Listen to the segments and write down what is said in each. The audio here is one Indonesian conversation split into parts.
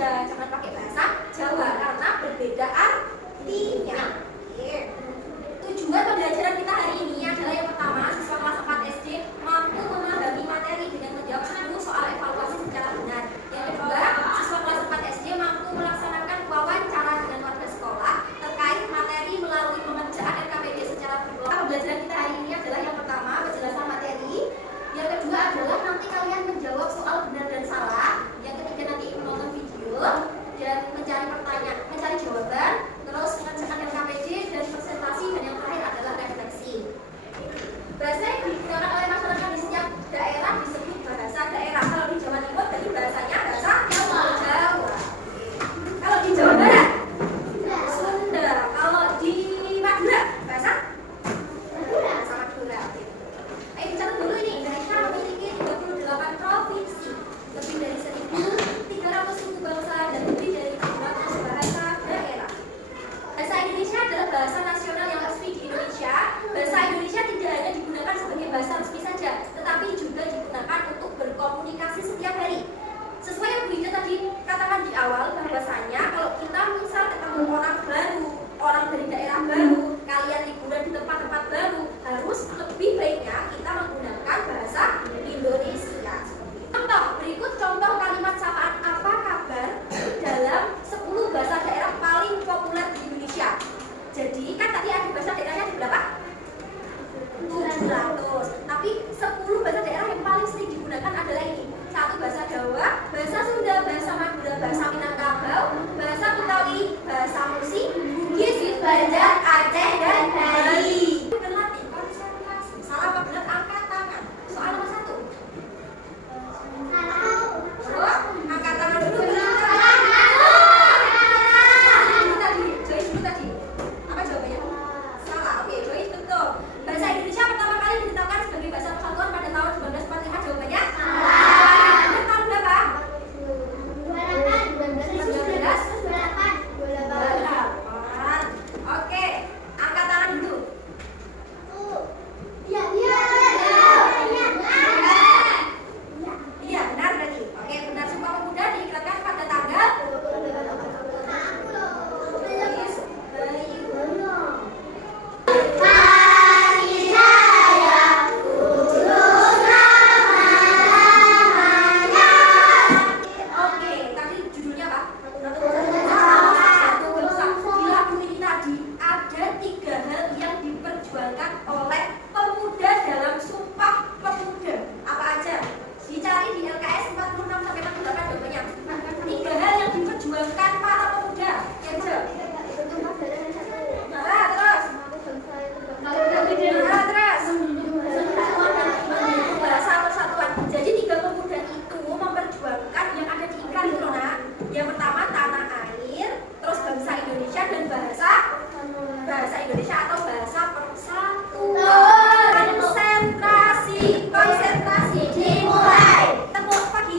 aja, jangan pakai bahasa Jawa karena berbeda artinya. Tujuan pembelajaran kita hari ini adalah yang pertama, siswa kelas 4 SD mampu memahami materi dengan menjawab 10 soal evaluasi secara benar. Yang kedua, siswa kelas 4 SD mampu melaksanakan wawancara dengan warga sekolah terkait materi melalui pengerjaan RKPD secara berulang. Pembelajaran kita hari ini adalah yang pertama, penjelasan materi. Yang kedua adalah nanti kalian menjawab soal benar dan salah. Yang ketiga nanti menonton video dan mencari jawaban, terus mengerjakan RKPD dan presentasi, dan yang terakhir adalah refleksi. Bahasa yang digunakan oleh masyarakat di setiap daerah disebut bahasa daerah. Kalau di Jawa Timur berarti bahasanya bahasa Jawa. Kalau di Jawa Barat Sunda. Kalau di Madura bahasa Madura. Ayo dicatat dulu ini. Indonesia memiliki 28 provinsi, lebih dari 1.300 suku bangsa, dan lebih dari 200 bahasa daerah. Bahasa Indonesia adalah bahasa nasional yang resmi di Indonesia. Bahasa Indonesia tidak hanya digunakan sebagai bahasa resmi saja, tetapi juga digunakan untuk berkomunikasi setiap hari. Sesuai yang Bu Ida tadi katakan di awal, bahwasanya kalau kita misal ketemu orang baru, orang dari daerah baru, kalian liburan di tempat-tempat baru, harus lebih baiknya kita menggunakan bahasa Indonesia. Contoh, berikut contoh kalimat sapaan apa kabar dalam 10 bahasa daerah paling populer di Indonesia. Jadi kan tadi ada bahasa daerahnya di berapa? 700. Tapi 10 bahasa daerah yang paling sering digunakan adalah ini. 1 bahasa Jawa, bahasa Sunda, bahasa Madura, bahasa Minangkabau, bahasa Betawi, bahasa Musi, Bugis, Banjar, Aceh, dan Bali. Berlatih konsentrasi. Salah apa benar? Angkat tangan. Soal nomor 1. Terus angkat tangan dulu. Joyce dulu tadi. Apa jawabannya? Salah. Oke, Joyce betul. Bahasa Indonesia pertama kali ditetapkan sebagai bahasa persatuan pada tahun 1945. Jawabannya salah. Benar tahun berapa? 1928. Oke, angkat tangan dulu. Iya, benar berarti. Oke, benar. Sumpah Pemuda diiklankan pada tanggal Indonesia atau bahasa persatuan. Konsentrasi dimulai. Tepuk pagi,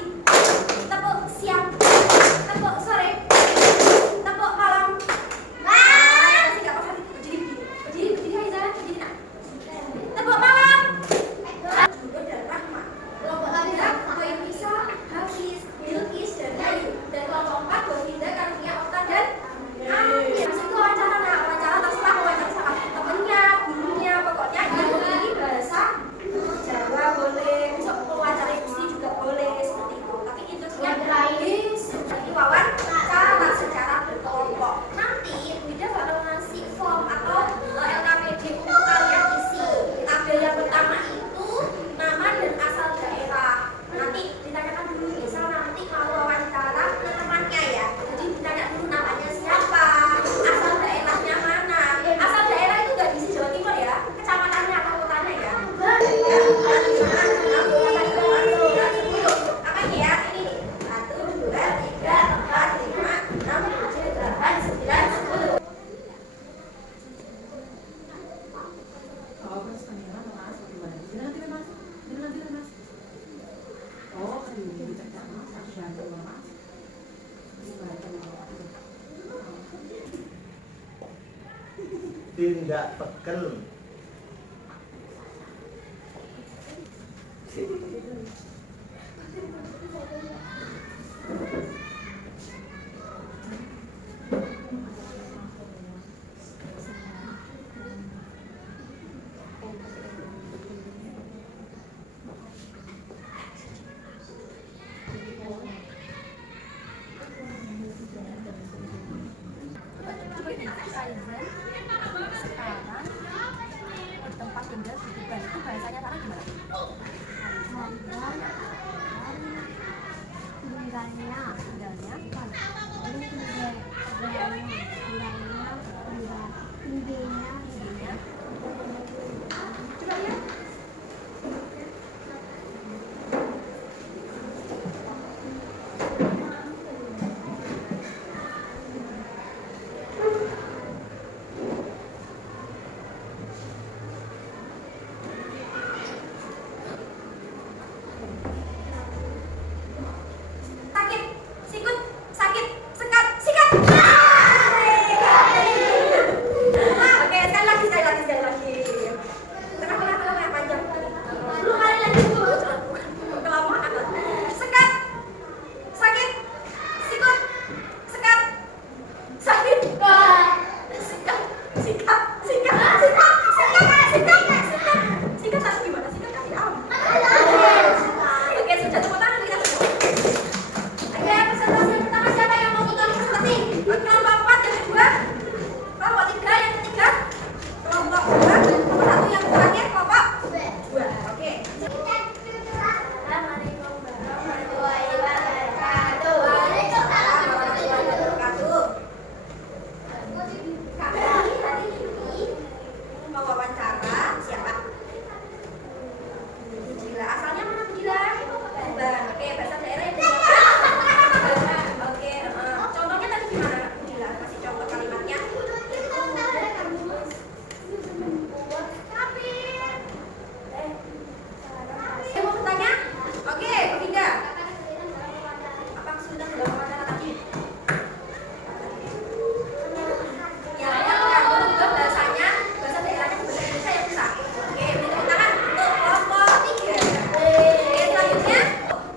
tepuk siang, tepuk sore, tepuk malam. Masih nggak apa-apa, berdiri Aiza, berdiri nak. Tepuk malam. Judul dan Rahma. Kelompok 3 Koyemisa, Hafiz, Bilqis, dan Bayu. Dan kelompok 4 Govinda, Karunia, Okta, dan Amin. Masih itu wawancara, terserah wawancara sama temennya, gurunya, pokoknya ini bahasa Jawa boleh, bisa wawancara mesti juga boleh seperti itu. Tapi itu seperti wawancara secara berkelompok. Nanti Wida bakal ngasih form atau LKPD untuk kalian isi. Tabel yang pertama itu nama dan asal daerah. Nanti ditanyakan dulu, misal nanti kalau wawancara temannya ya. Jadi ditanya dulu namanya siapa, asal daerahnya mana. Asal daerah itu nggak diisi Jawa Timur ya, kecamatannya atau kotanya ya. Apa ini ya? Ini 1, 2, 3, 4, 5, 6, 7, 8, 9, 10. Tindak tekel. Coba lihat. Sakit, sikut, sakit, sekat, sikat. Oke, sekali lagi. Tengah yang panjang. 10 kali lagi dulu. Kelamaan. Sekat, sakit, sikut, sekat, sakit. Sikat harus gimana? Sikat kasih am. Oke, sudah tepuk tangan kita semua. Oke, presentasi yang pertama siapa yang mau ikutan presentasi? Kelompok 4 yang kedua, kelompok 3 yang ketiga, kelompok 2, kelompok 1 yang terakhir, kelompok 2. Oke. Assalamualaikum warahmatullahi wabarakatuh. Waalaikumsalam warahmatullahi wabarakatuh. Kami hari ini mau wawancara siapa? Mujila. Asalnya mana Mujila? Tuban. Oke, bahasa daerah yang digunakan. Oke, contohnya tadi gimana Mujila? Kasih contoh kalimatnya. Saya mau bertanya? Oke, ketiga. Apa kesulitan dalam wawancara tadi? Ya, juga bahasanya, bahasa daerahnya ke bahasa Indonesia yang susah. Oke, beri tepuk tangan untuk kelompok 3. Oke, selanjutnya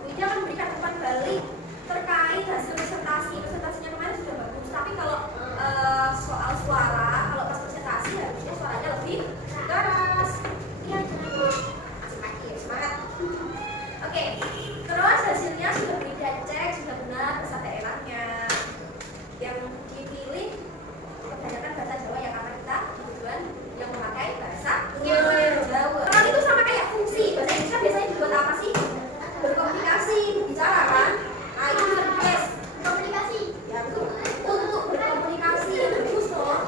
Wida akan memberikan umpan balik terkait hasil presentasi. Presentasinya kemarin sudah bagus, tapi kalau soal suara, kalau pas presentasi harusnya suaranya lebih keras. Iya, masih semangat. Oke, terus hasilnya sudah Wida cek, sudah benar bahasa daerahnya. Yang dipilih kebanyakan bahasa Jawa ya, karena kita kebetulan yang memakai bahasa Jawa. Peran itu sama kayak fungsi. Bahasa Indonesia biasanya dibuat apa sih? Berkomunikasi, bicara kan? Nah, itu bisa ditulis. Komunikasi. Ya betul. Untuk berkomunikasi, bagus loh.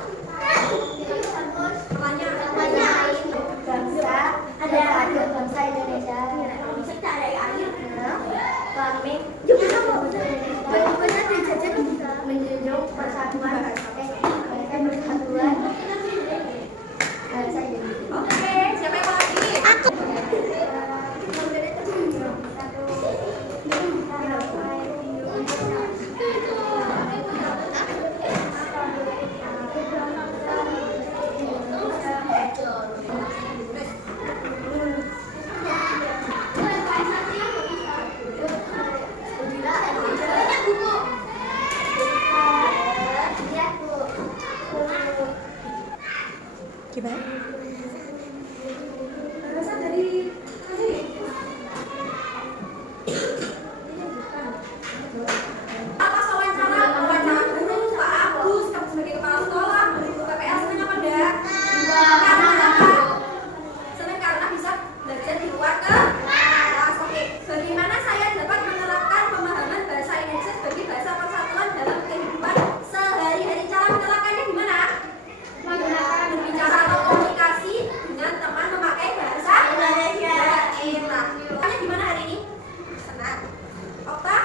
Pertanyaan. Bangsa ada satu bangsa Indonesia Secara air. kami benar-benar dijajah menjunjung persatuan persatuan bangsa Indonesia. Oke, siapa yang mau lagi? Gimana? Berasal dari apa wawancara guru Pak Agus, kamu sebagai kepala sekolah, guru PPL senang apa enggak? Karena apa? Senang karena bisa belajar di luar kelas. Oke, bagaimana saya dapat menerapkan pemahaman bahasa Indonesia sebagai bahasa persatuan dalam kehidupan sehari-hari? Cara menerapkannya gimana? Berbicara atau komunikasi dengan teman memakai bahasa daerah. Pokoknya gimana hari ini? Senang. Okta?